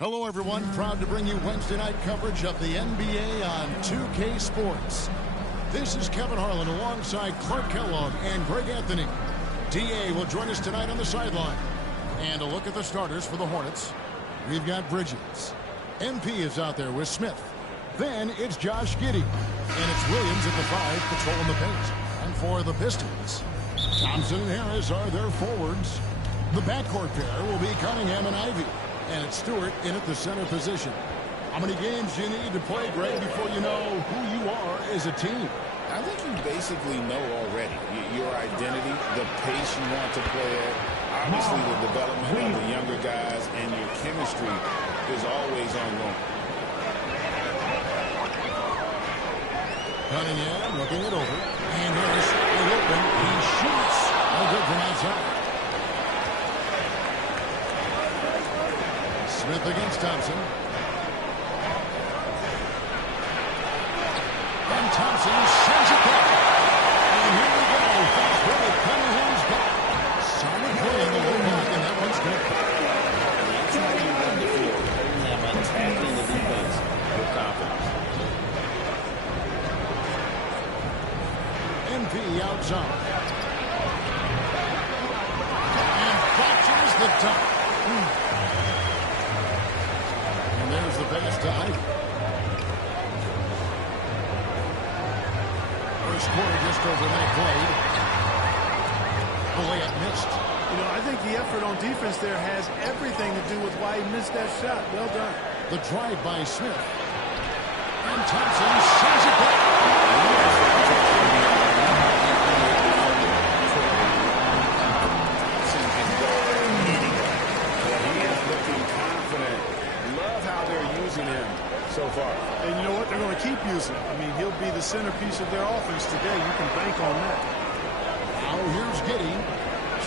Hello, everyone. Proud to bring you Wednesday night coverage of the NBA on 2K Sports. This is Kevin Harlan alongside Clark Kellogg and Greg Anthony. DA will join us tonight on the sideline. And a look at the starters for the Hornets. We've got Bridges. MP is out there with Smith. Then it's Josh Giddey. And it's Williams at the 5 patrolling the paint. And for the Pistons, Thompson and Harris are their forwards. The backcourt pair will be Cunningham and Ivey. And it's Stewart in at the center position. How many games do you need to play, Greg, before you know who you are as a team? I think you basically know already your identity, the pace you want to play at, obviously the development of the younger guys, and your chemistry is always ongoing. Cunningham looking it over. And Harris is open. He shoots. No good from outside. Smith against Thompson. And Thompson sends it back. And here we go. Fast break. Cunningham's back. Solid play in the low block, and that one's good. That's how you run the field. Cunningham attacking the defense with confidence. MP outside. And botches the top. There's the pass to Ivey. First quarter just over a minute played. The layup missed. You know, I think the effort on defense there has everything to do with why he missed that shot. Well done. The drive by Smith. And Thompson sends it back. Him so far. And you know what? They're going to keep using him. I mean, he'll be the centerpiece of their offense today. You can bank on that. Now here's Giddey.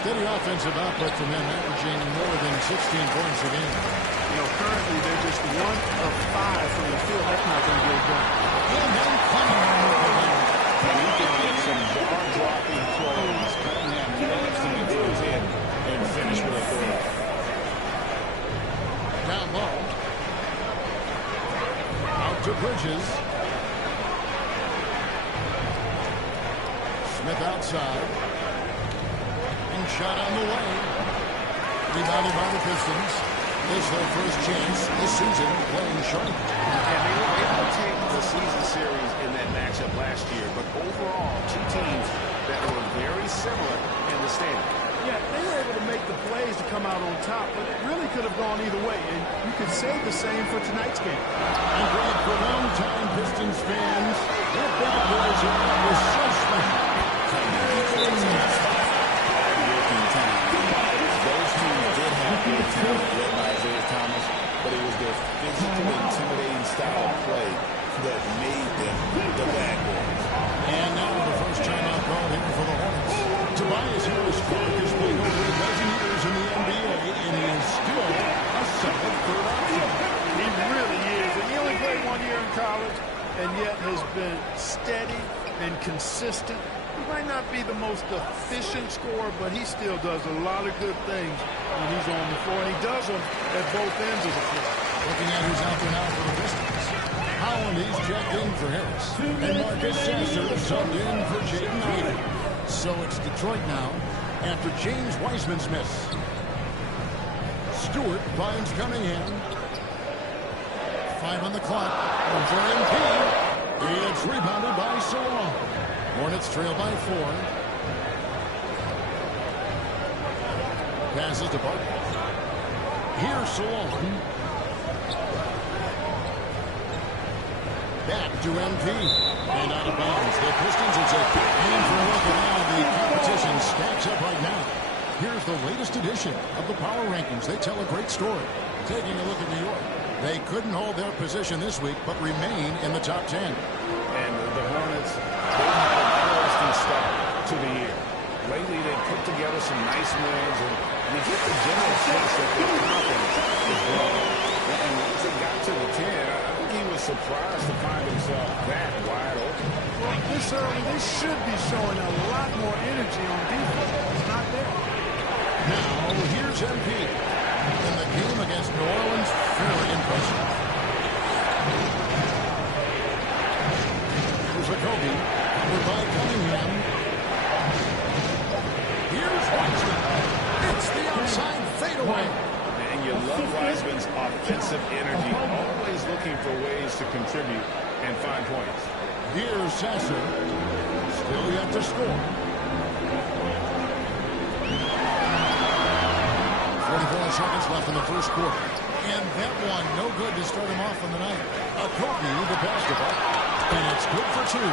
Steady offensive output from him, averaging more than 16 points a game. You know, currently they're just 1 of 5 from the field. That's not going to get it done. And then Cunningham with the line. You can get some bar-dropping plays. Cunningham loves to get to his head and finish with authority. Down low. To Bridges. Smith outside. And shot on the way. Rebounded by the Pistons. This is their first chance this season playing Charlotte. And they were able to take the season series in that matchup last year. But overall, two teams that were very similar in the standing. Yeah, they were able to make the plays to come out on top, but it really could have gone either way, and you could say the same for tonight's game. And Greg, for long-time Pistons fans, that bad boys was so special. Those teams did have good talent led by Isaiah Thomas, but it was their physical, intimidating style of play that made them the bad boys. And now the first timeout called here for the Hornets. Tobias Harris has played over a dozen years in the NBA, and he is still a solid third option. He really is. And he only played 1 year in college, and yet has been steady and consistent. He might not be the most efficient scorer, but he still does a lot of good things when he's on the floor, and he does them at both ends of the floor. Looking at who's out there now for the Pistons. Howland, he's checked in for Harris. And Marcus Sasser subbed in for Jaden Ivey. So it's Detroit now after James Wiseman's miss. Stewart finds Cunningham. 5 on the clock. Over MP. It's rebounded by Solon. Hornets trail by 4. Passes to Barton. Here's Solon. Back to MP. And out of bounds. The Pistons will take it. And for a look at how the competition stacks up right now. Here's the latest edition of the Power Rankings. They tell a great story. Taking a look at New York. They couldn't hold their position this week, but remain in the top 10. And the Hornets, they have an interesting start to the year. Lately, they put together some nice wins, and you get the general sense that their confidence is growing. And once it got to the 10, I think he was surprised to find himself that wide open. Well, this early, they should be showing a lot more energy on defense. It's not there. Now, here's MP. in the game against New Orleans. Fairly impressive. Here's a Kobe. Covered by Cunningham. Here's Wiseman. It's the outside fadeaway. And you love Wiseman's offensive energy, always looking for ways to contribute and find points. Here's Sasser. Still yet to score. 44 seconds left in the first quarter. And that one, no good to start him off on the night. A Kobe with the basketball. And it's good for two.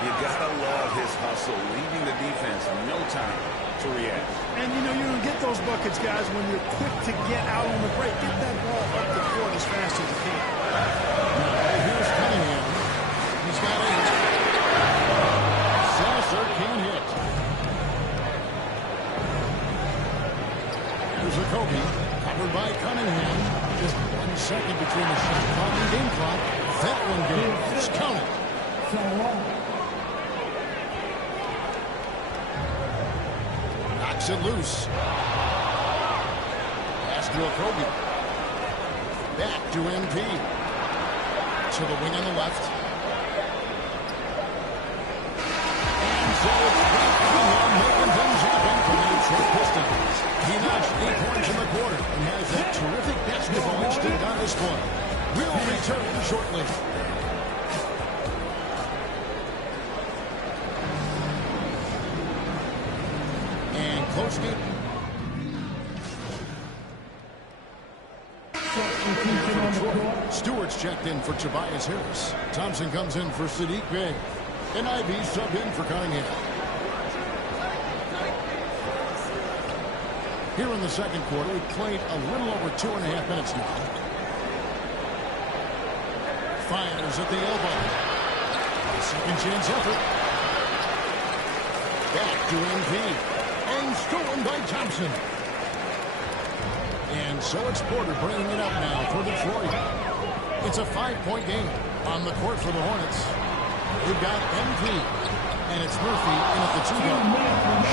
You gotta love his hustle, leaving the defense no time to react. And, you know, you're going to get those buckets, guys, when you're quick to get out on the break. Get that ball up the court as fast as you can. Now, here's Cunningham. He's got 8. Sasser can't hit. Here's a Kobe. Covered by Cunningham. Just 1 second between the shot clock and game clock. That one good. It's counted. Knocks it loose. Pass to a Kobe. Back to MP. To the wing on the left. And so it's Cunningham making things happen for the Detroit Pistons. He notched 8 points in the quarter and has that terrific basketball instinct on display. We'll return shortly. And close game. Stewart's checked in for Tobias Harris. Thompson comes in for Sadiq Bey. And Ivy subbed in for Cunningham. Here in the second quarter, we played a little over 2.5 minutes now. Fires at the elbow. Second chance effort. Back to MP. And stolen by Thompson. And so it's Porter bringing it up now for Detroit. It's a 5-point game on the court for the Hornets. They've got MP. And it's Murphy in at the 2-guard.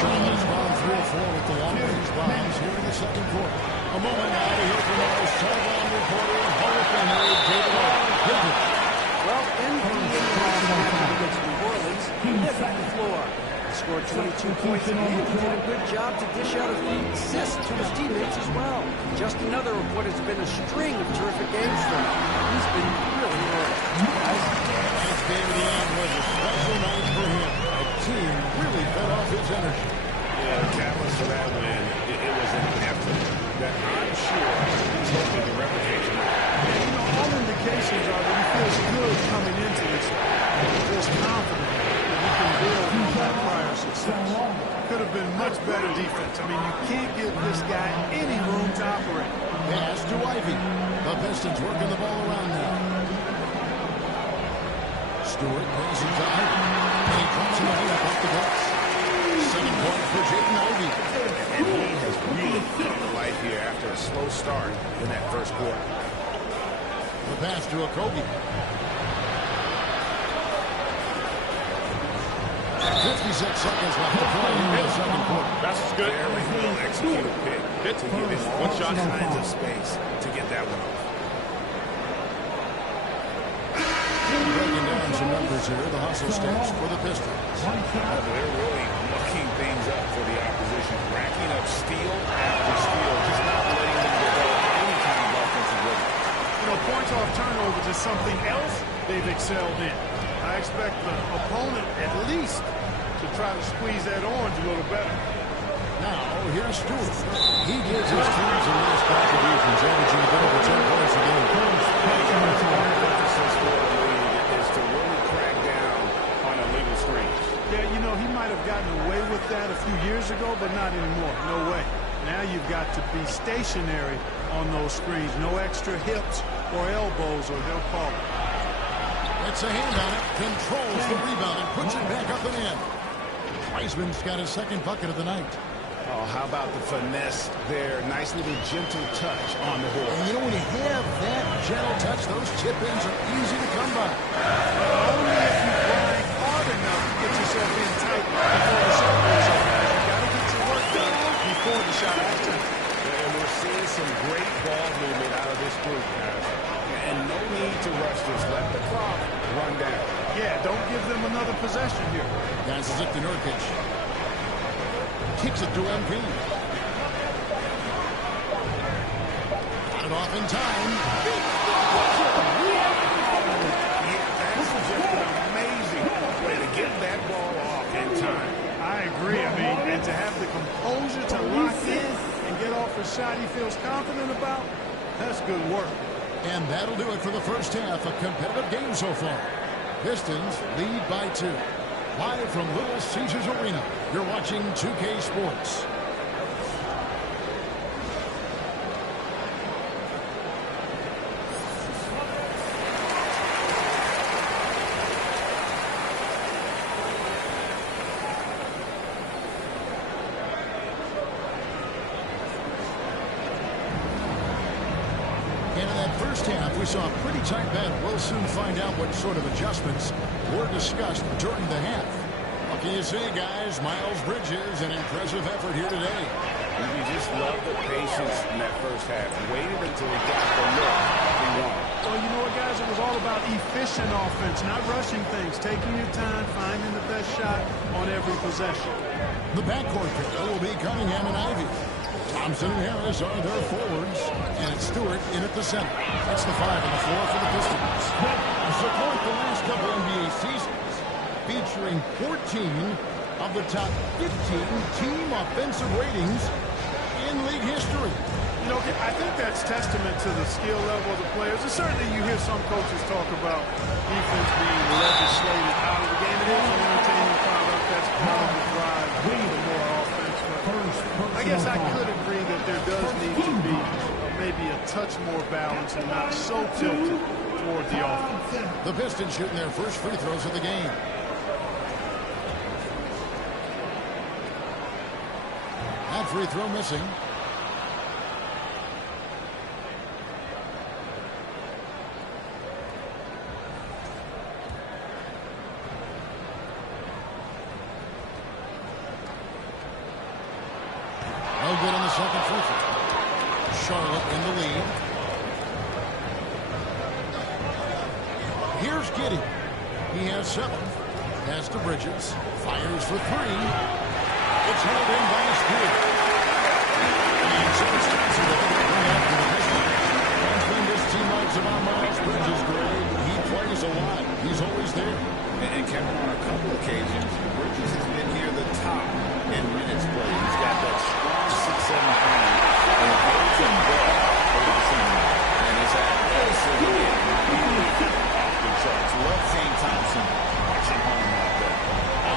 Charlotte has gone 3 of 4 with the long-range bombs here in the second quarter. A moment now to hear from our sideline reporter, Hall of Famer David Orr. Well, NBA against New Orleans, he lived on the floor. He scored 22 points and he did a good job to dish out a few assists to his teammates as well. Just another of what has been a string of terrific games for him. He's been really good. This game at the end was a special night for him. A team really fed off his energy. Yeah, the catalyst for that win, it was an effort that I'm sure he's hoping to replicate tonight. You know, all indications are that he feels good coming into this. He feels confident that he can build on that prior success. Could have been much better defense. I mean, you can't give this guy any room to operate. Pass to Ivy. The Pistons working the ball around now. Stewart plays it to Ivy. And he drops it away off the glass. 7 points for Jaden Ivy. And he has really come to life here after a slow start in that first quarter. The pass to a Kobe. 56 seconds left to play in the second quarter. That's good. Very well executed pick. Hit. To give him all kinds of space to get that one off. Breaking down some numbers here. The hustle stats for the Pistons. They're really mucking things up for the opposition. Racking up steal after steal. Just not letting them develop any kind of offensive rhythm. You know, points off turnovers is something else they've excelled in. I expect the opponent at least to try to squeeze that orange a little better. Now, here's Stewart. He gives his team some nice contributions, averaging a bit over 10 points a game. Emphasis for the league is to really crack down on illegal screens. Yeah, you know, he might have gotten away with that a few years ago, but not anymore. No way. Now you've got to be stationary on those screens. No extra hips or elbows, or they'll call it. It's a hand on it. Controls the rebound and puts it back up and in. Wiseman's got his second bucket of the night. Oh, how about the finesse there? Nice little gentle touch on the horse. And you know, when you have that gentle touch, those chip-ins are easy to come by. Only if you grind hard enough to get yourself in tight before the shot goes up. You got to get your work done before the shot happens. And we're seeing some great ball movement out of this group, guys. And no need to rush this. Let the clock run down. Yeah, don't give them another possession here. Passes it to Nurkic. Kicks it to MP. Got it off in time. Yeah, that's just an amazing way to get that ball off in time. I agree. I mean, and to have the composure to lock in and get off a shot he feels confident about, that's good work. And that'll do it for the first half. A competitive game so far. Pistons lead by 2. Live from Little Caesars Arena, you're watching 2K Sports. We saw a pretty tight battle. We'll soon find out what sort of adjustments were discussed during the half. What can you say, guys? Miles Bridges, an impressive effort here today. We just love the patience in that first half. Waited until he got the look he wanted. Well, you know what, guys? It was all about efficient offense, not rushing things, taking your time, finding the best shot on every possession. The backcourt pair will be Cunningham and Ivy. Thompson and Harris are their forwards, and it's Stewart in at the center. That's the 5 on the floor for the Pistons. Support the last couple NBA seasons, featuring 14 of the top 15 team offensive ratings in league history. You know, I think that's testament to the skill level of the players. And certainly you hear some coaches talk about defense being legislated out of the game. It is an entertaining product. That's part of the drive for more offense. But I guess I could agree that there does need to be maybe a touch more balance and not so tilted toward the offense. The Pistons shooting their first free throws of the game. That free throw missing. No good on the second free throw. Charlotte in the lead. Here's Giddey. He has 7. Pass to Bridges. Fires for 3. It's held in by Spear. And so it's Thompson to bring after the Pistons. One thing this team likes about Miles Bridges, Greg, he plays a lot. He's always there. And Kevin, on a couple occasions, Bridges has been near the top in minutes played. He's got that strong 6-7 frame and holds him well over the season. And his accuracy is really off the charts. Love seeing Thompson marching home like that.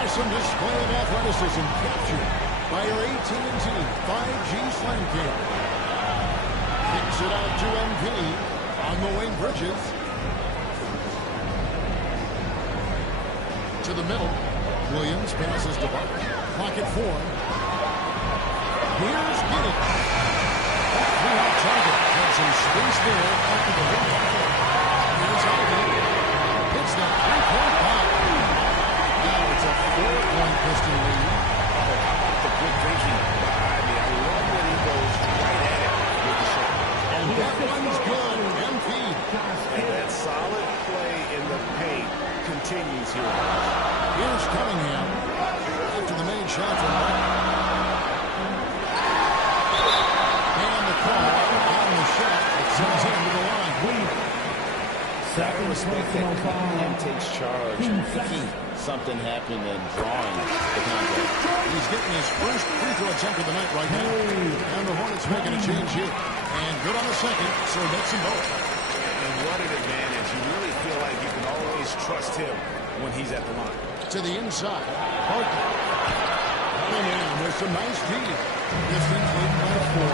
Awesome display of athleticism captured by your AT&T 5G Slam King. Kicks it out to MP on the wing. Bridges to the middle. Williams passes to Barton. Clock at 4. Here's Giddey. Three-out target. Had some space there after the hit. Here's Ivy. Hits that three-point pop. Now it's a 4-point Piston lead. Oh, how about the good thinking by Ivy? I love when he goes right at it with the shot. And that one's good. MP. And that solid play in the paint continues here. Here's Cunningham after the main shot from Martin. And the call on the shot. It sends him to the line. Second respect that Cunningham takes charge, thinking something happened and drawing the contact. He's getting his first free throw attempt of the night right now. And the Hornets making a change here. And good on the second, so it makes them both. And what an advantage. You really feel like you can always trust him when he's at the line. To the inside. Barton. Coming in with some nice D. Pistons leading by 4.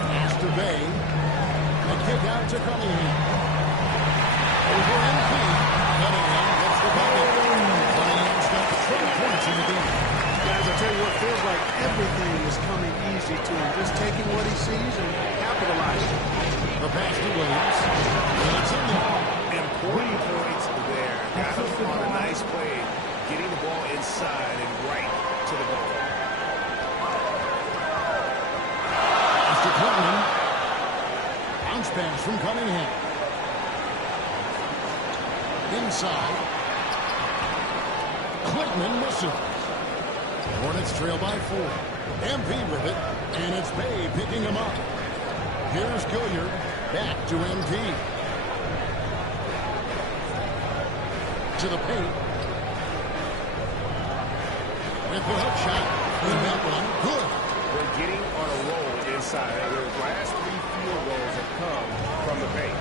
Pass to Bay. A kick out to Cunningham. Over MP. Cunningham gets the bucket. Cunningham's got 12 points in the game. Guys, I tell you what, feels like everything is coming easy to him. Just taking what he sees and capitalizing. The pass to Williams. And it's in there. Important points there. Got him on a nice play, getting the ball inside and right to the ball. pass from Cunningham. Inside. Quickman misses. Hornets trail by 4. MP with it, and it's Bay picking him up. Here's Gilliard, back to MP. To the paint. With the hook shot. And that one, good. They're getting on a roll inside. Their last 3 field goals have come from the paint.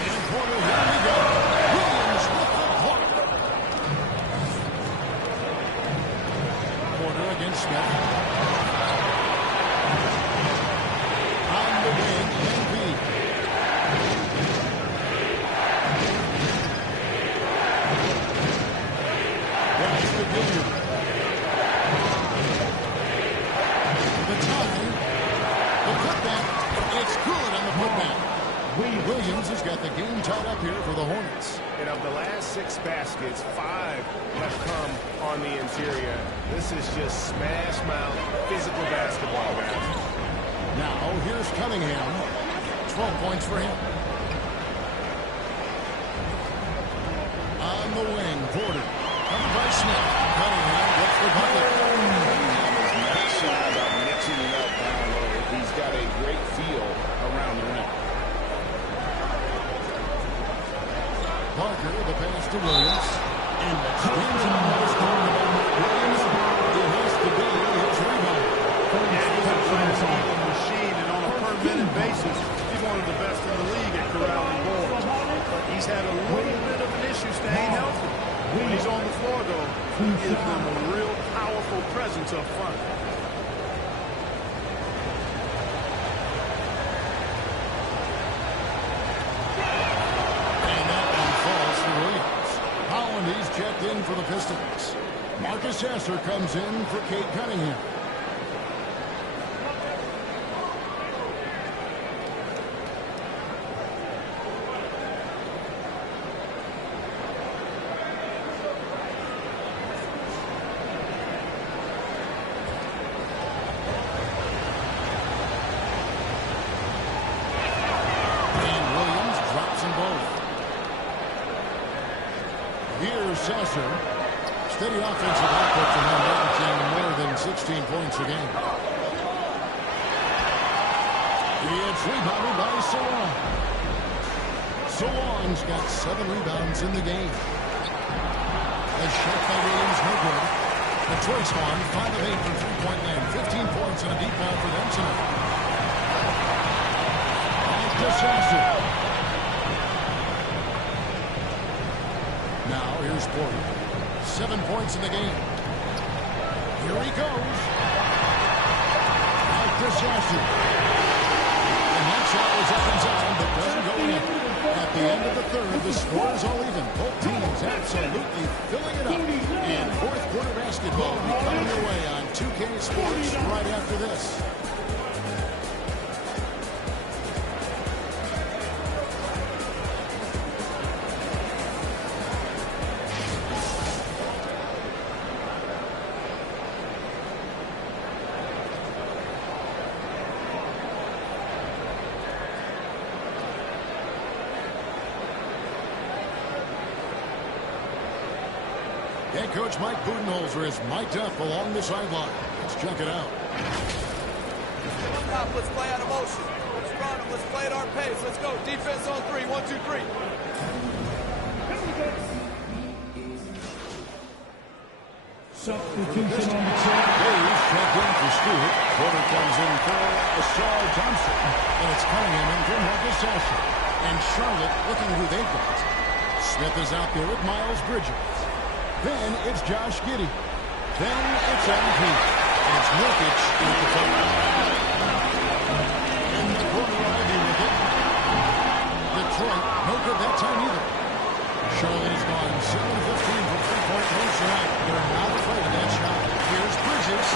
And Porter, here we go. Williams with the block. Porter against Smith. On the wing, MP. That's the Gilliard. The tie. The putback. It's good on the putback. Williams has got the game tied up here for the Hornets. And of the last 6 baskets, 5 have come on the interior. This is just smash mouth physical basketball, guys. Now, here's Cunningham. 12 points for him. On the wing, Porter. Covered by Smith. Cunningham gets the bucket. Cunningham is not shy about mixing it up down low. He's got a great feel around the rim. Parker, the pass to Williams. And the change in the score. Williams, it has to be his rebound. Yeah, he's a fast-moving machine, and on a per-minute basis, he's one of the best in the league at corralling boards. But he's had a little bit of an issue staying healthy. When he's on the floor, though, he gives them a real powerful presence up front. And that one falls for Williams. Holland, he's checked in for the Pistons. Marcus Sasser comes in for Kate Cunningham. Here's Sasser. Steady offensive output from him, averaging more than 16 points a game. It's rebounded by Sawan. Sawan's got 7 rebounds in the game. A shot by Williams, no good. And Troy Swan, 5 of 8 from three-point land. 15 points and a deep ball for them tonight. Back to Sasser. Now, here's Porter. 7 points in the game. Here he goes. Back to Sasser. And that shot was up and down, but doesn't go in. At the end of the third, the score is all even. Both teams absolutely filling it up. And fourth quarter basketball will be coming your way on 2K Sports right after this. Head coach Mike Budenholzer is mic'd up along the sideline. Let's check it out. Stop, let's play out of motion. Let's run them. Let's play at our pace. Let's go. Defense on 3. 1, 2, 3. Substitution on the check. Hayes checked in for Stewart. Porter comes in for Asar Thompson. And it's Cunningham in for Marcus Sasser. And Charlotte looking who they've got. Smith is out there with Miles Bridges. Then it's Josh Giddey. Then it's MP. And it's Nurkic in the foul. In the corner, Ivy with it. Detroit, no good that time either. Charlotte has gone 7 of 15 from three-point range tonight. They're not afraid of that shot. Here's Bridges.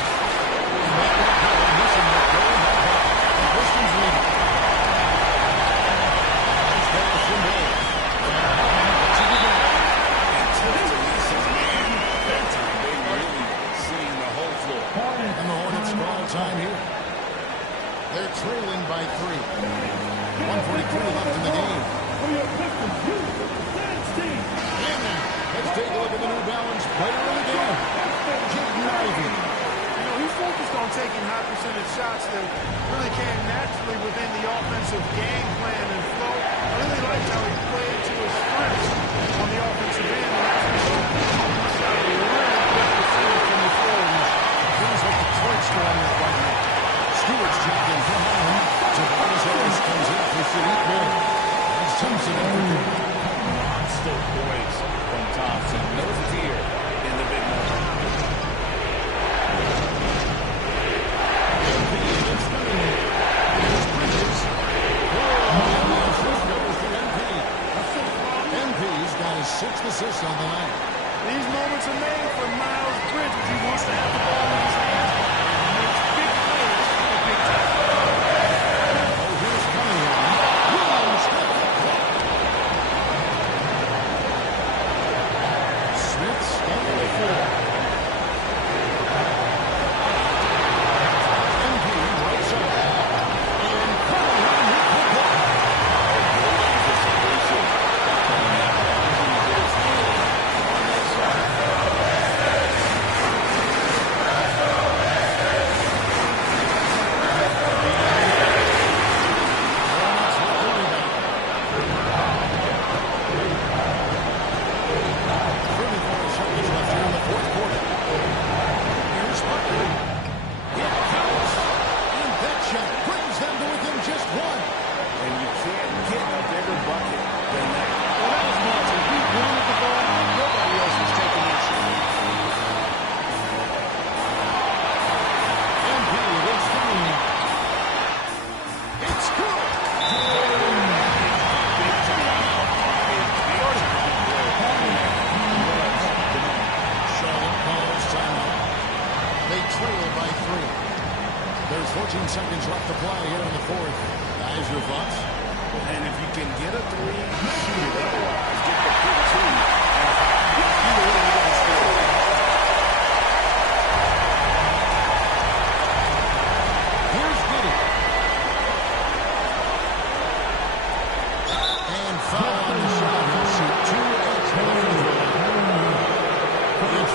And that won't go. Missing it. Going back up. The Pistons lead. Nice pass from Bay. To the goal. And the Hornets call time here. They're trailing by 3. 1:43 left in the game. And let's take a look at the New Balance player of the game, Jaden Ivey. You know, he focused on taking high percentage shots that really came naturally within the offensive game plan and flow. I really liked how he played to his strengths on the offensive end. And that's the shot. He shot a really good percentage from the floor. Here's what Detroit's going with right now. Stewart's checked in from home. Tobias Harris comes in for Sadiq Bey. That's Thompson in for Duke. Monster points from Thompson. Knows it's here in the big moment. It's coming. Here's Bridges. And the assist goes to MP. MP's got his 6th assist on the night. These moments are made for Miles Bridges. He wants to have the ball in his hands. He makes big plays at the big time. Oh, here's Cunningham. Williams with the block. Smith standing the floor. MP right side. And Cunningham with the block. Trail by 3. There's 14 seconds left to play here in the 4th. Guys, your thoughts? And if you can get a 3, shoot it. Otherwise, get the big 2. Either way, you're going to score. Here's Giddey. And foul on the shot. He'll shoot 2 extra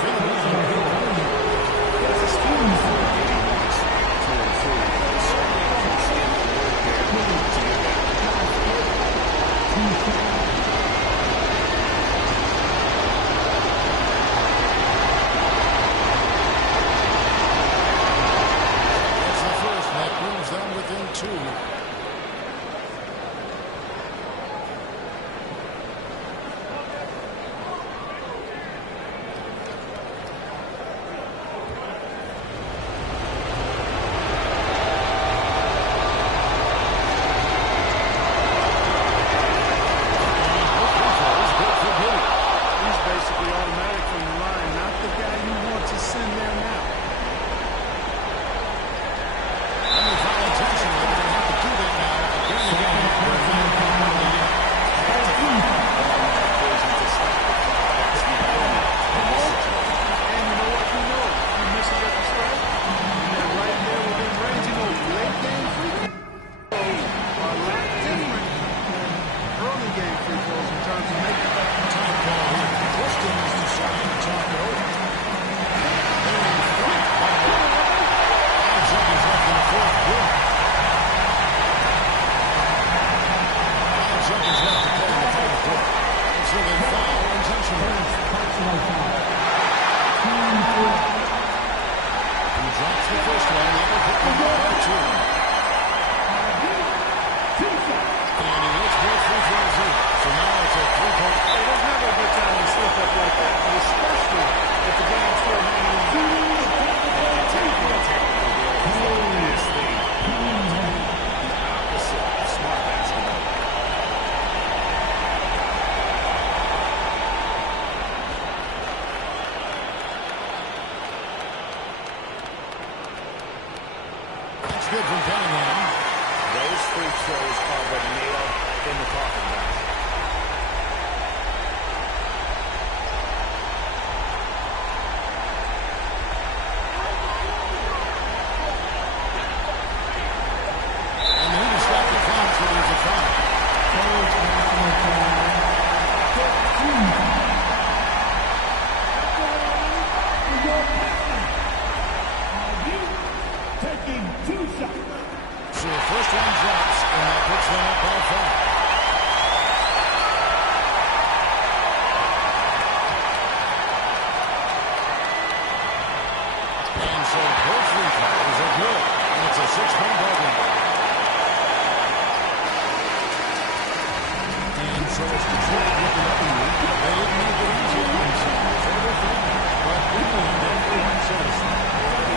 free throws. It's going to be That's the first. That brings them within 2. good from Cunningham. Those free throws are the nail in the coffin, guys. So the first one drops, and that puts them up by 5. And so both free throws are good, and it's a 6-point ball game. And so it's Detroit with the W. They didn't make it easy on themselves or their family, but in the end, they're pretty unsatisfied.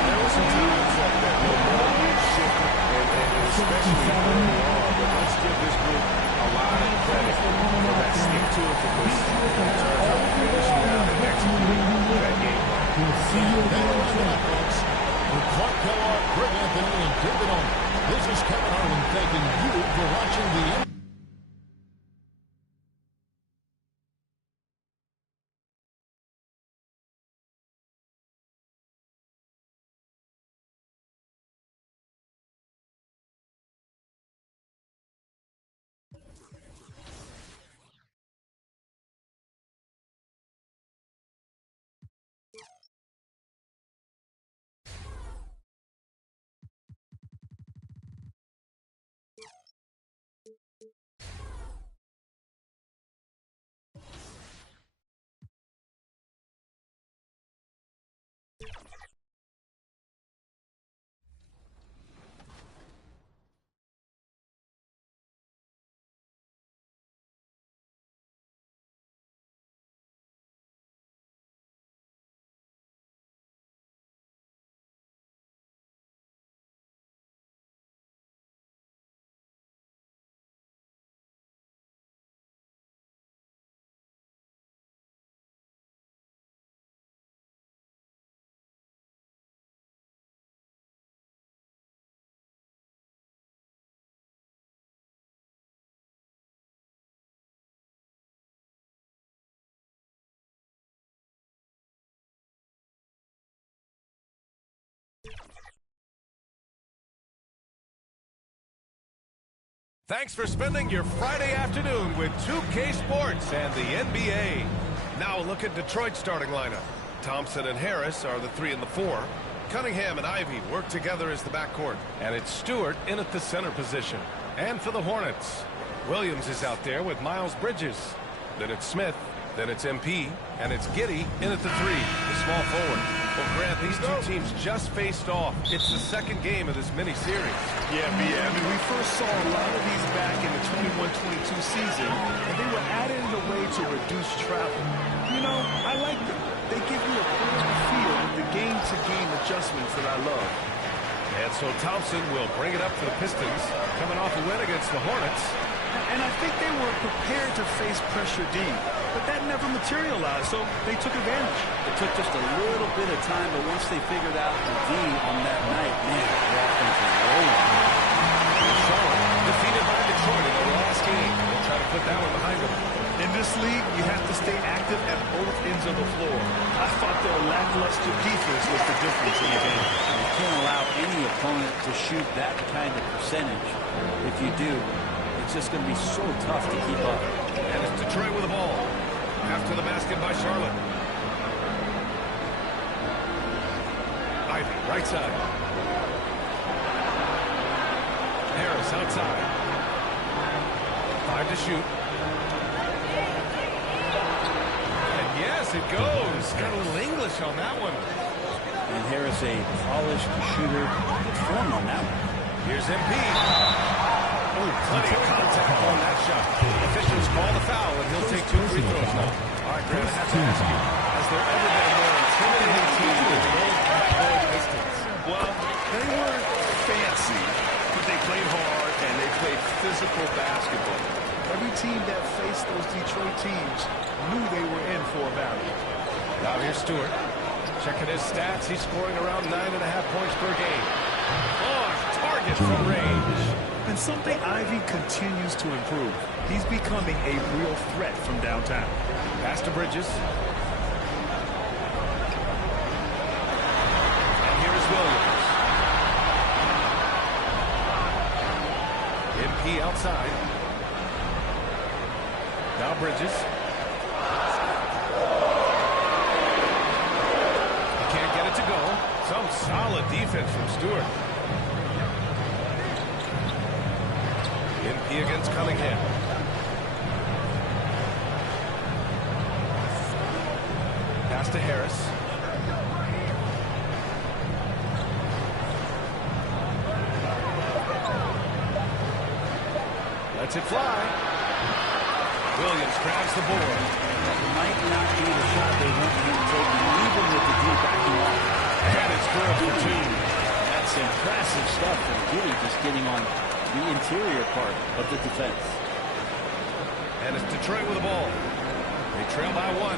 There were some times that momentum shifted, and especially early on. But let's give this group a lot of credit for that stick-to-it-the-business in terms of finishing out and executing that game. Thank you for that, folks. For Clark Kellogg, Greg Anthony, and David Owen, this is Kevin Harlan thanking you for watching the NBA. Thanks for spending your Friday afternoon with 2K Sports and the NBA. Now a look at Detroit's starting lineup. Thompson and Harris are the 3 and the 4. Cunningham and Ivy work together as the backcourt. And it's Stewart in at the center position. And for the Hornets, Williams is out there with Miles Bridges. Then it's Smith. Then it's MP. And it's Giddey in at the 3, the small forward. Well, Grant, these two teams just faced off. It's the second game of this mini-series. Yeah, I mean, we first saw a lot of these back in the 21-22 season, and they were added in a way to reduce travel. You know, I like them. They give you a clear feel with the game-to-game adjustments that I love. And so Thompson will bring it up to the Pistons, coming off a win against the Hornets. And I think they were prepared to face pressure D, but that never materialized, so they took advantage. It took just a little bit of time, but once they figured out the D on that night, man, the offense was rolling. Charlotte defeated by Detroit in the last game. They'll try to put that one behind them. In this league, you have to stay active at both ends of the floor. I thought their lackluster defense was the difference in the game. You can't allow any opponent to shoot that kind of percentage. If you do, it's just going to be so tough to keep up. And it's Detroit with the ball. After the basket by Charlotte. Ivy, right side. Harris outside. 5 to shoot. And yes, it goes. Got a little English on that one. And Harris, a polished shooter. Good form on that one. Here's MP. Oh, plenty of contact on that shot. Officials call the foul, and he'll take 2 free throws now. All right, Grant, I have to ask you, has there ever been a more intimidating team than the old backboard Pistons? Well, they weren't fancy, but they played hard and they played physical basketball. Every team that faced those Detroit teams knew they were in for a battle. Now here's Stewart. Checking his stats, he's scoring around 9.5 points per game. Oh, target from range. And something Ivy continues to improve. He's becoming a real threat from downtown. Pass to Bridges. And here is Williams. MP outside. Now Bridges. He can't get it to go. Some solid defense from Stewart. MP against Cunningham. Pass to Harris. Lets it fly. Williams grabs the board. That might not be the shot they want him taking, even with the deep backing off. And it's good for two. That's impressive stuff from Giddy, just getting on the interior part of the defense. And it's Detroit with the ball. They trail by one.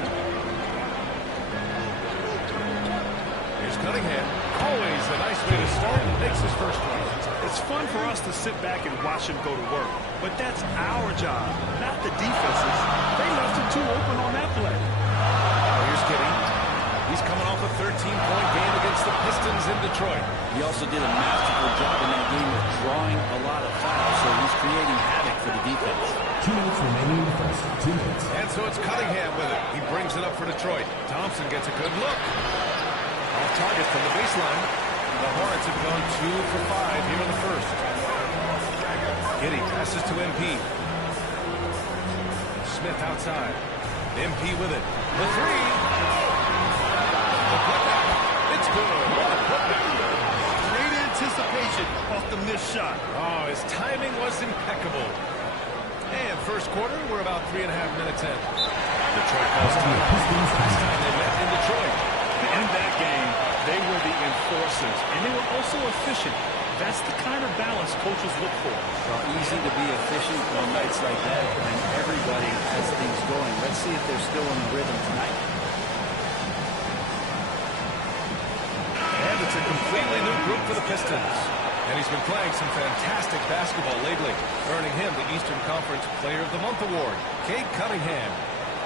Here's Cunningham. Always a nice way to start. Makes his first one. It's fun for us to sit back and watch him go to work. But that's our job, not the defense's. They left him too open on that play. Now here's Giddy. He's coming off a 13-point game against the Pistons in Detroit. He also did a masterful job in that game of drawing a lot of fouls, so he's creating havoc for the defense. 2 minutes remaining in the first. 2 minutes. And so it's Cunningham with it. He brings it up for Detroit. Thompson gets a good look. Off target from the baseline. The Hornets have gone 2 for 5 here in the first. Giddy passes to MP. Smith outside. MP with it. The three. The putback. It's good. What a putback. Great anticipation off the missed shot. Oh, his timing was impeccable. And first quarter, we're about 3.5 minutes in. Detroit calls time. Last time they met in Detroit. In that game, they were the enforcers, and they were also efficient. That's the kind of balance coaches look for. Well, easy to be efficient on nights like that when everybody has things going. Let's see if they're still in the rhythm tonight. And it's a completely new group for the Pistons. And he's been playing some fantastic basketball lately, earning him the Eastern Conference Player of the Month award. Cade Cunningham.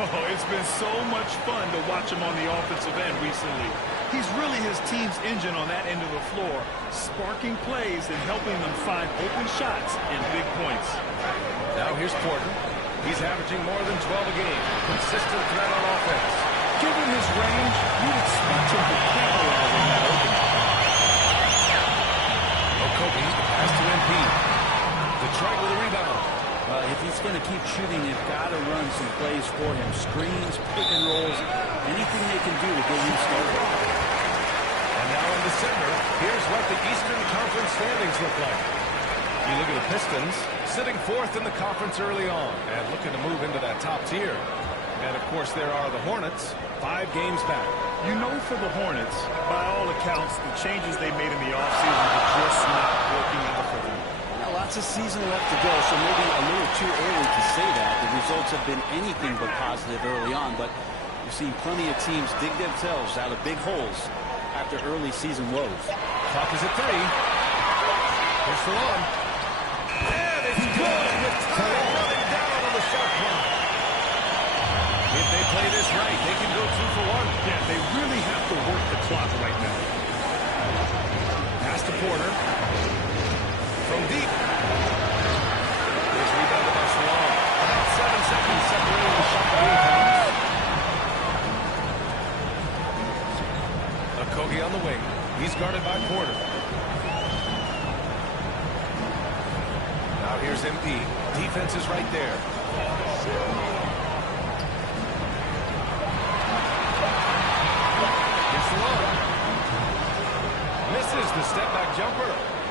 Oh, it's been so much fun to watch him on the offensive end recently. He's really his team's engine on that end of the floor, sparking plays and helping them find open shots and big points. Now here's Porter. He's averaging more than 12 a game. Consistent threat on offense. Given his range, you'd expect him to capitalize on that opening. Okogie, pass to MP. Detroit with a rebound. If he's going to keep shooting, they've got to run some plays for him. Screens, pick and rolls, anything they can do to get him started. And now in December, here's what the Eastern Conference standings look like. You look at the Pistons, sitting 4th in the conference early on, and looking to move into that top tier. And, of course, there are the Hornets, 5 games back. You know, for the Hornets, by all accounts, the changes they made in the offseason are just not working out for them. Lots of season left to go, so maybe a little too early to say that. The results have been anything but positive early on, but we've seen plenty of teams dig themselves out of big holes after early season lows. Clock is at 3. Here's the one. And it's good with time running down on the shot clock. If they play this right, they can go 2 for 1. Yeah, they really have to work the clock right now. Pass to Porter. From deep. Here's rebounded by Salon. About 7 seconds separating the shot from Okogie on the wing. He's guarded by Porter. Now here's MP. Defense is right there. Here's Salon. Misses the step-back jumper.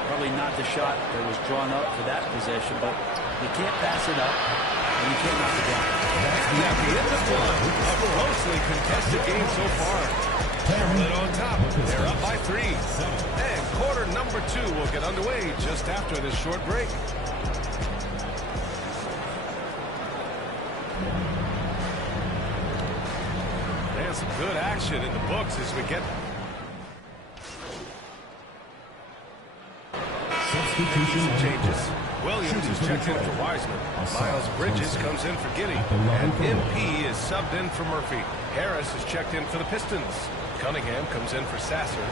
Probably not the shot that was drawn up for that possession, but you can't pass it up, and you can't knock it down. That's the end of one. A closely contested game so far. Charlotte on top. They're up by 3. And quarter number 2 will get underway just after this short break. There's some good action in the books as we get... Some changes. Williams is checked in for Wiseman. Miles Bridges comes in for Giddy. And MP is subbed in for Murphy. Harris is checked in for the Pistons. Cunningham comes in for Sasser.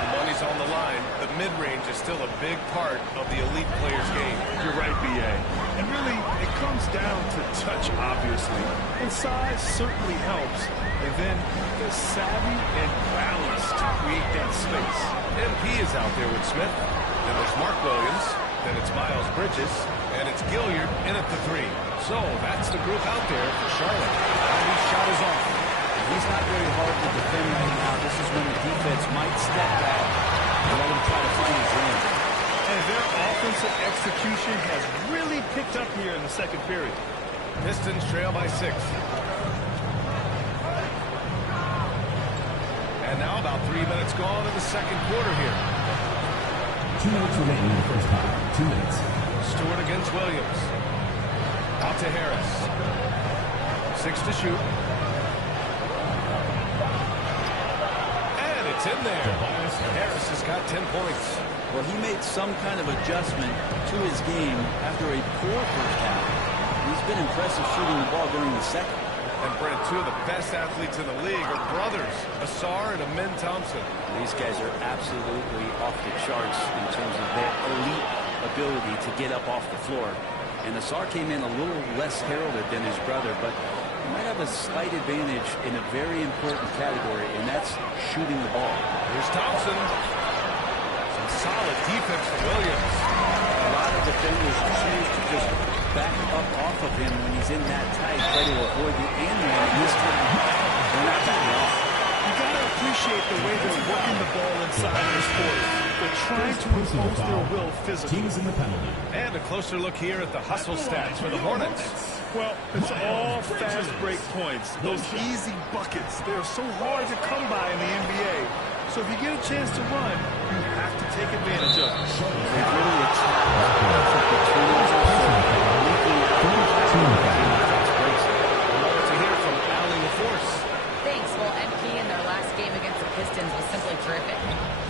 The money's on the line. The mid-range is still a big part of the elite player's game. You're right, B.A. And really, it comes down to touch, obviously. And size certainly helps. And then the savvy and balance to create that space. MP is out there with Smith. Then there's Mark Williams. Then it's Miles Bridges. And it's Gilliard in at the 3. So that's the group out there for Charlotte. And his shot is off. He's not very hard to defend right now. This is when the defense might step back and let him try to find his lane. And their offensive execution has really picked up here in the second period. Pistons trail by 6. And now about 3 minutes gone in the second quarter here. 2 minutes remaining in the first half. 2 minutes. Stewart against Williams. Out to Harris. 6 to shoot. And it's in there. Harris has got 10 points. Well, he made some kind of adjustment to his game after a poor first half. He's been impressive shooting the ball during the second. And Brent, 2 of the best athletes in the league are brothers, Asar and Amin Thompson. These guys are absolutely off the charts in terms of their elite ability to get up off the floor. And Asar came in a little less heralded than his brother, but he might have a slight advantage in a very important category, and that's shooting the ball. Here's Thompson. Some solid defense for Williams. A lot of defenders choose to just back up off of him when he's in that tight, try to avoid the and one. This time, they're not backing off. You got to appreciate the way they're working the ball inside this court. They're trying to impose their will physically. Teams in the penalty. And a closer look here at the hustle stats for the Hornets. Well, it's all fast break points. Those easy buckets. They're so hard to come by in the NBA. So if you get a chance to run, you have to take advantage of it. They really attack opportunities To hear from Allie LaForce. Thanks. Well, MP in their last game against the Pistons was simply terrific.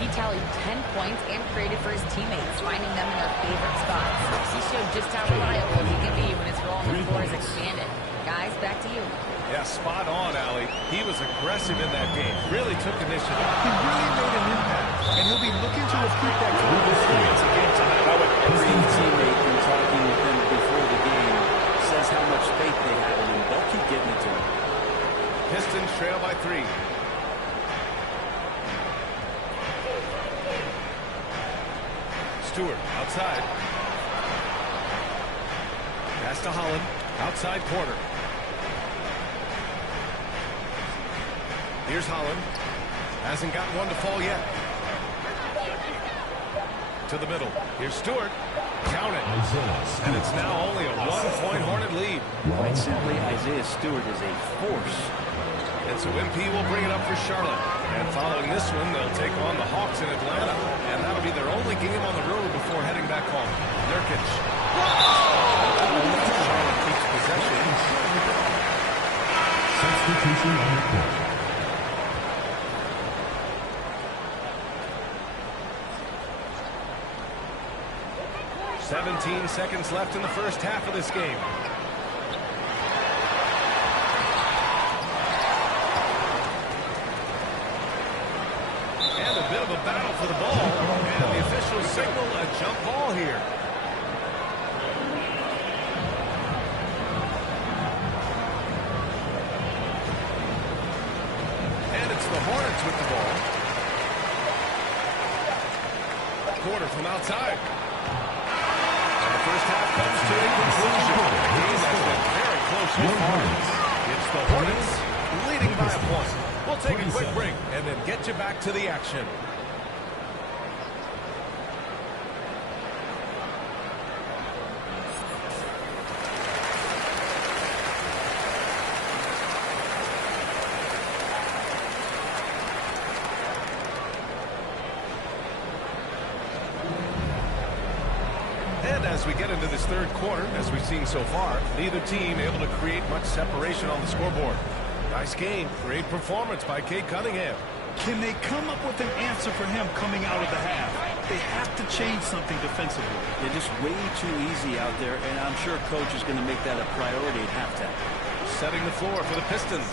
He tallied 10 points and created for his teammates, finding them in their favorite spots. He showed just how reliable he can be when his role on the floor is expanded. Guys, back to you. Yeah, spot on, Allie. He was aggressive in that game. Really took initiative. He really made an impact, and he'll be looking to repeat that kind of performance again tonight. Every teammate in talking with him before the game says how much faith they have in him. They'll keep getting it to him. Pistons trail by 3. Stewart outside. Pass to Holland. Outside corner. Here's Holland. Hasn't got one to fall yet. To the middle. Here's Stewart. Count it. And it's now only a 1-point Hornet lead. Quite simply, Isaiah Stewart is a force. And so MP will bring it up for Charlotte. And following this one, they'll take on the Hawks in Atlanta. And that'll be their only game on the road before heading back home. Nurkic. Charlotte keeps possession. Substitution on the court. 17 seconds left in the first half of this game. And a bit of a battle for the ball. And the officials signal a jump ball here. And it's the Hornets with the ball. Quarter from outside. First half comes to a conclusion. A game that's been very close so far. It's the Hornets leading by a point. We'll take a quick break and then get you back to the action. As we get into this third quarter, as we've seen so far, neither team able to create much separation on the scoreboard. Nice game. Great performance by Cade Cunningham. Can they come up with an answer for him coming out of the half? They have to change something defensively. They're just way too easy out there, and I'm sure Coach is going to make that a priority at halftime. Setting the floor for the Pistons.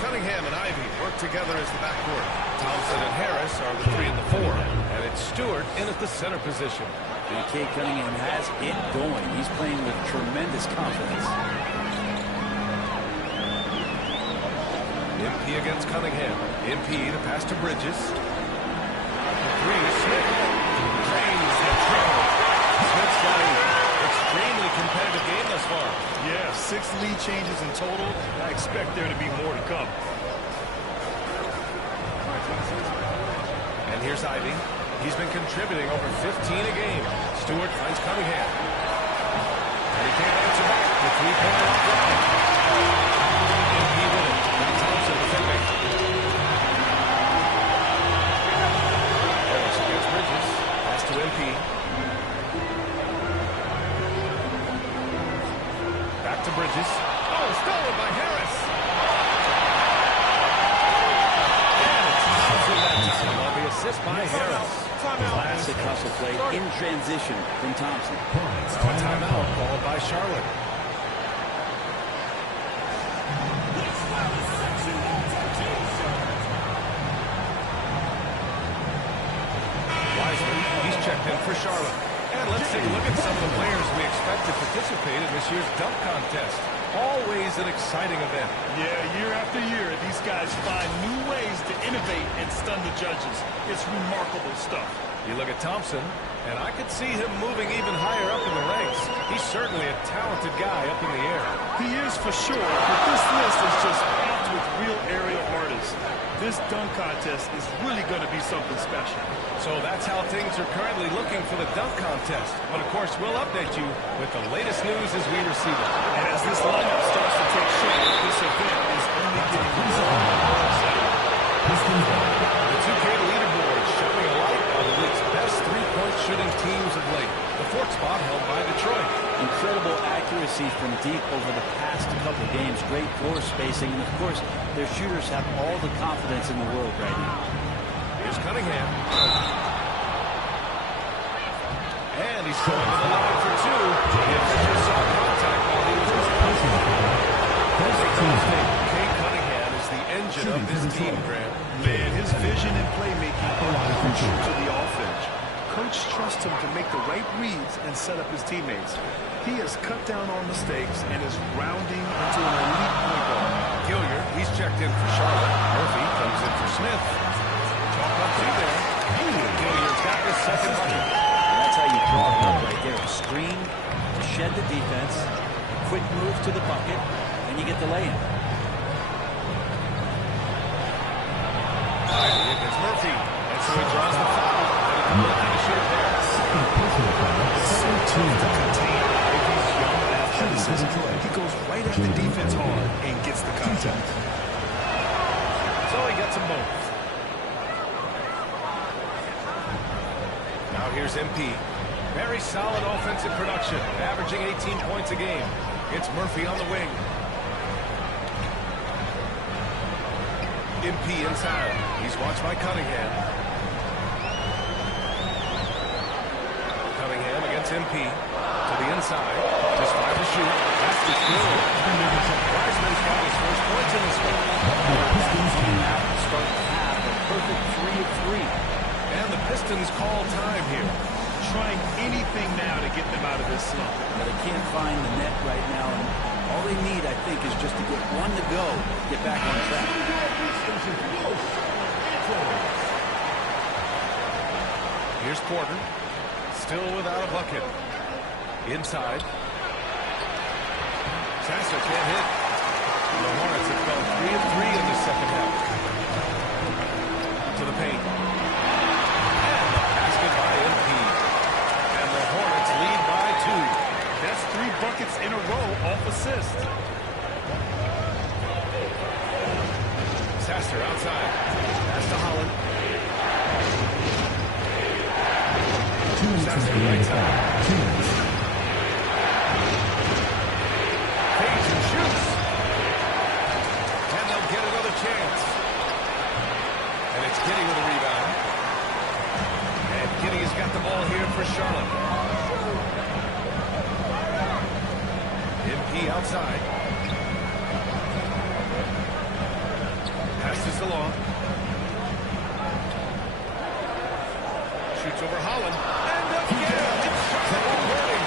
Cunningham and Ivy work together as the backcourt. Thompson and Harris are the 3 and the 4. And it's Stewart in at the center position. And Cade Cunningham has it going. He's playing with tremendous confidence. MP against Cunningham. MP, the pass to Bridges. Three, Smith. Drains the trail. Smith's got an extremely competitive game thus far. Yeah, 6 lead changes in total. I expect there to be more to come. And here's Ivy. He's been contributing over 15 a game. Stewart finds Cunningham. And he can't answer back. The three-pointer off line. MP with it. Thompson defending. Harris against Bridges. Pass to MP. Back to Bridges. Oh, stolen by Harris. And it's Thompson that time on the assist by Harris. Classic hustle play in transition from Thompson. Now a timeout called by Charlotte. Wiseman, he's checked in for Charlotte. And let's take a look at some of the players we expect to participate in this year's dunk contest. Always an exciting event. Yeah, year after year, these guys find new ways to innovate and stun the judges. It's remarkable stuff. You look at Thompson, and I could see him moving even higher up in the ranks. He's certainly a talented guy up in the air. He is for sure, but this list is just packed with real aerial artists. This dunk contest is really going to be something special. So that's how things are currently looking for the dunk contest. But of course, we'll update you with the latest news as we receive it. And as this lineup starts to take shape, this event is only getting more exciting. The 2K leaderboard showing a light on the league's best three-point shooting teams of late. The 4th spot held by Detroit. Incredible accuracy from deep over the past couple games. Great floor spacing. And, of course, their shooters have all the confidence in the world right now. Here's Cunningham. And he's going to the line for 2. The official saw contact while he was Kate Cunningham is the engine of this team, Grant. Man, his vision and playmaking are crucial to the offense. Coach trusts him to make the right reads and set up his teammates. He has cut down on mistakes and is rounding into an elite point guard. Gilliard, he's checked in for Charlotte. Murphy comes in for Smith. Talk up 2 there. Gilliard's got his second bucket. And that's how you draw it up right there. A screen to shed the defense, a quick move to the bucket, and you get the lay-in. Against Murphy. And so he draws the foul. And looking to shoot there. It's so tough to contain Ivy's young athleticism. He goes right at the defense hard and gets the contact. So he gets them both. Now here's MP. Very solid offensive production, averaging 18 points a game. It's Murphy on the wing. MP inside. He's watched by Cunningham. Cunningham against MP. To the inside. Just 5 to shoot. Basket's good. Wiseman's got his first points in this one. Pistons came out to start the half. A perfect 3 of 3. And the Pistons call time here. Trying anything now to get them out of this slump. But they can't find the net right now, and all they need, I think, is just to get one to go, get back on track. Here's Porter, still without a bucket. Inside. Sasser can't hit. The Hornets have gone 3 of 3 in the second half. To the paint. And the basket by MP. And the Hornets lead by 2. That's 3 buckets in a row off assist. Sasser outside. Pass to Holland. Sasser right side. Page and shoots. And they'll get another chance. And it's Giddey with a rebound. And Giddey has got the ball here for Charlotte. MP outside. Passes along. Shoots over Holland. And up again. It's Charlotte converting.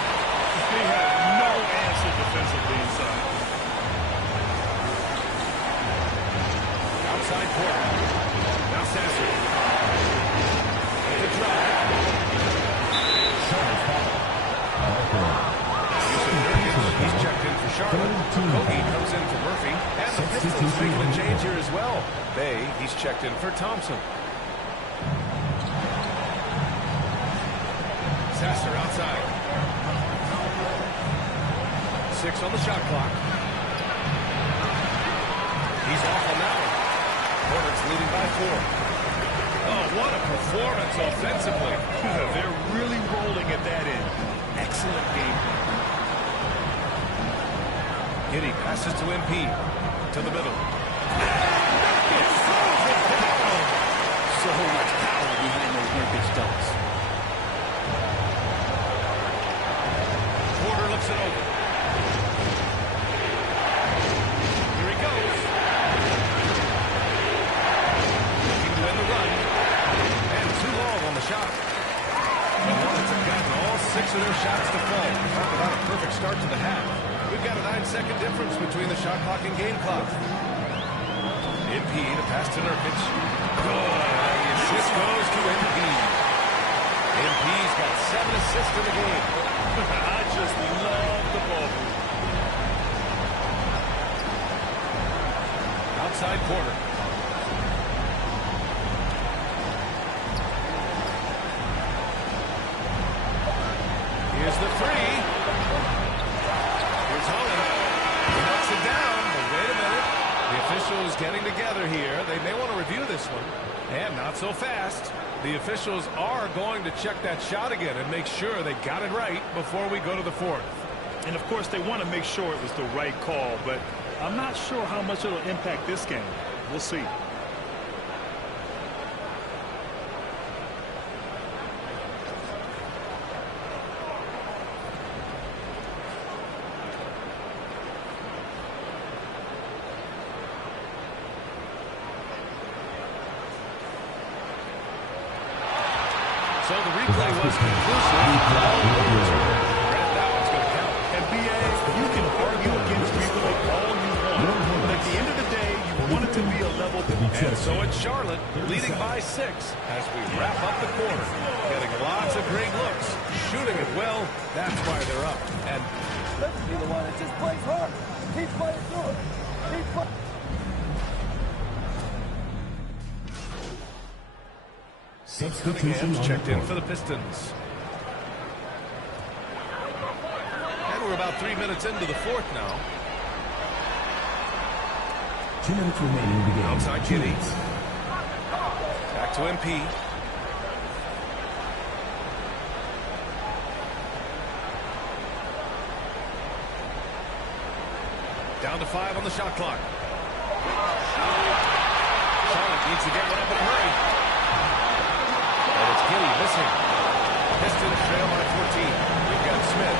They have no answer defensively inside. outside Porter. Now Sasser. The drive. He's checked in for Charlotte. Kogi comes in for Murphy. And the Pistons making a change here as well. Bay, he's checked in for Thompson. Sasser outside. 6 on the shot clock. He's off on that one. Hornets leading by 4. Oh, what a performance offensively. They're really rolling at that end. Excellent game plan. Giddey passes to MP. To the middle. So much power behind those Nurkic dunks. Porter looks it over. Here he goes. Looking to win the run. And too long on the shot. The Hornets have gotten all 6 of their shots to fall. Talk about a perfect start to the half. We've got a 9-second difference between the shot clock and game clock. MP to pass to Nurkic. Good. The assist goes to MP. MP's got 7 assists in the game. I just love the ball. Outside Porter. Here's the 3. Here's Holland. He knocks it down, but wait a minute. The officials getting together here. They may want to review this one. And not so fast. The officials are going to check that shot again and make sure they got it right before we go to the 4th. And, of course, they want to make sure it was the right call, but I'm not sure how much it'll impact this game. We'll see. So the replay was conclusive. That one's going to count. And, B.A., you can argue against replay all you want. But at the end of the day, you want it to be a level. And so it's Charlotte leading by 6 as we wrap up the quarter. Getting lots of great looks. Shooting it well. That's why they're up. And Let's be the one that just plays hard. Keep playing through it. Keep playing. Cunningham's checked in for the Pistons. And we're about 3 minutes into the 4th now. 2 minutes remaining in the game. Outside Giddey. Back to MP. Down to 5 on the shot clock. Charlotte needs to get one up in a hurry. And it's Giddey missing. Pistons trail by 14. We've got Smith.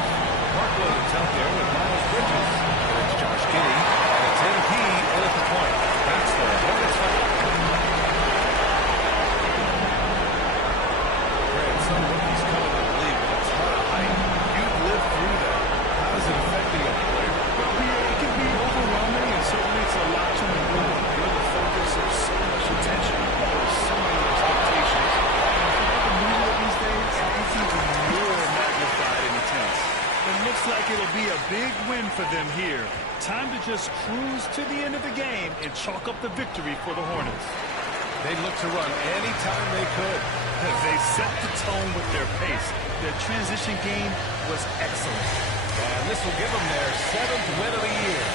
Mark Williams out there with Miles Bridges. And it's Josh Giddey. And it's MP in at the point. That's the Hornets fight. Grant, some rookies coming to the league with a ton of hype. You've lived through that. How does it affect the young player? Well, it can be overwhelming, and certainly it's a lot to endure. You're the focus of so much attention. There's so many expectations. The media these days, it's even more magnified and intense. It looks like it'll be a big win for them here. Time to just cruise to the end of the game and chalk up the victory for the Hornets. They look to run anytime they could. They set the tone with their pace. Their transition game was excellent. And this will give them their 7th win of the year.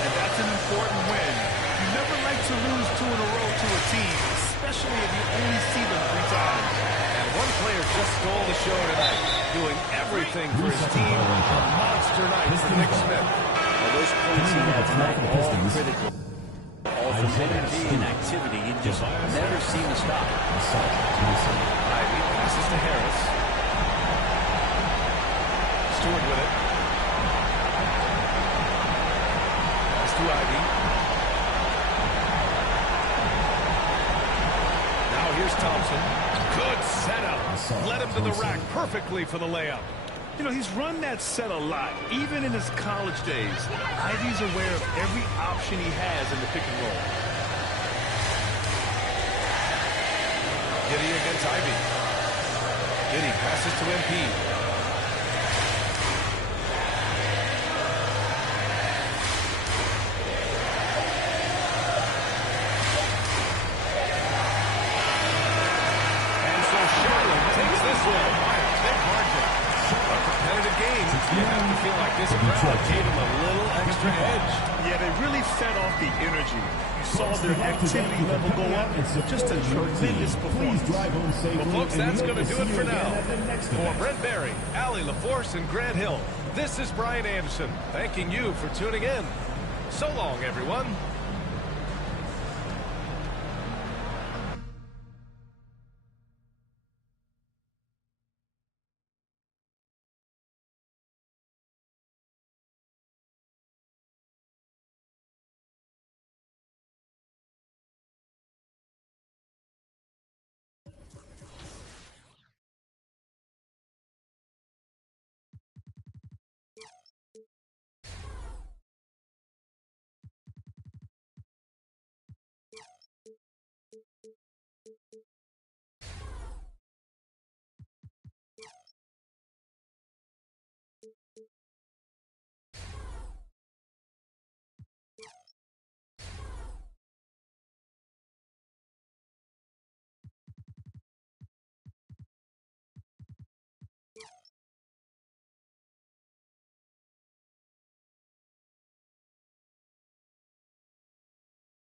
And that's an important win. You never like to lose 2 in a row to a team, especially if you only see them 3 times. And one player just stole the show tonight, doing everything for his team. A monster night for Nick Smith. Well, those points he had tonight are all critical. All from energy and activity. He just never seemed to stop. Ivy passes to Harris. Stewart with it. Pass to Ivy. Now here's Thompson. Good setup. Led him to the rack perfectly for the layup. You know, he's run that set a lot, even in his college days. Ivy's aware of every option he has in the pick and roll. Giddy against Ivy. Giddy passes to MP. And so Charlotte takes this one by a big margin. A competitive game. You have to feel like this crowd gave them a little extra edge. Yeah, they really fed off the energy. You saw their activity level go up. Just a tremendous performance. Well, folks, that's going to do it for now. For Brent Barry, Allie LaForce, and Grant Hill, this is Brian Anderson, thanking you for tuning in. So long, everyone.